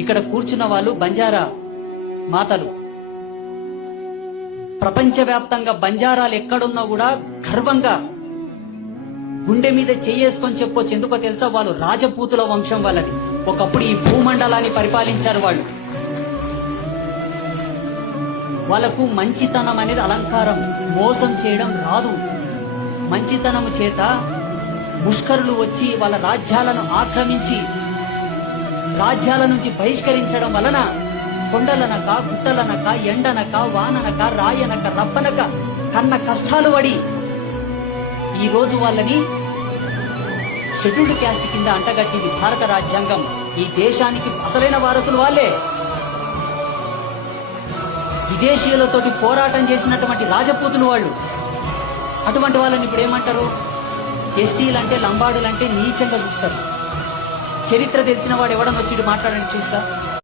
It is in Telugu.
ఇక్కడ కూర్చున్న వాళ్ళు బంజారా మాతలు. ప్రపంచవ్యాప్తంగా బంజారాలు ఎక్కడున్నా కూడా గర్వంగా గుండె మీద చేసుకొని చెప్పొచ్చు. ఎందుకో తెలుసా? వాళ్ళు రాజపూతుల వంశం వాళ్ళది. ఒకప్పుడు ఈ భూమండలాన్ని పరిపాలించారు వాళ్ళు. వాళ్ళకు మంచితనం అనేది అలంకారం, మోసం చేయడం రాదు. మంచితనము చేత ముష్కరులు వచ్చి వాళ్ళ రాజ్యాలను ఆక్రమించి రాజ్యాల నుంచి బహిష్కరించడం వలన కొండలనక, గుట్టలనక, ఎండనక, వాననక, రాయనక, రప్పనక కన్న కష్టాలు పడి ఈ రోజు వాళ్ళని షెడ్యూల్డ్ క్యాస్ట్ కింద అంటగట్టింది భారత రాజ్యాంగం. ఈ దేశానికి అసలైన వారసులు వాళ్ళే. విదేశీయులతోటి పోరాటం చేసినటువంటి రాజపూతులు వాళ్ళు. అటువంటి వాళ్ళని ఇప్పుడు ఏమంటారు? ఎస్టీలంటే, లంబాడులంటే నీచంగా చూస్తారు. చరిత్ర తెలిసిన వాడు ఎవడన్నా వచ్చి మాట్లాడని చూస్తా.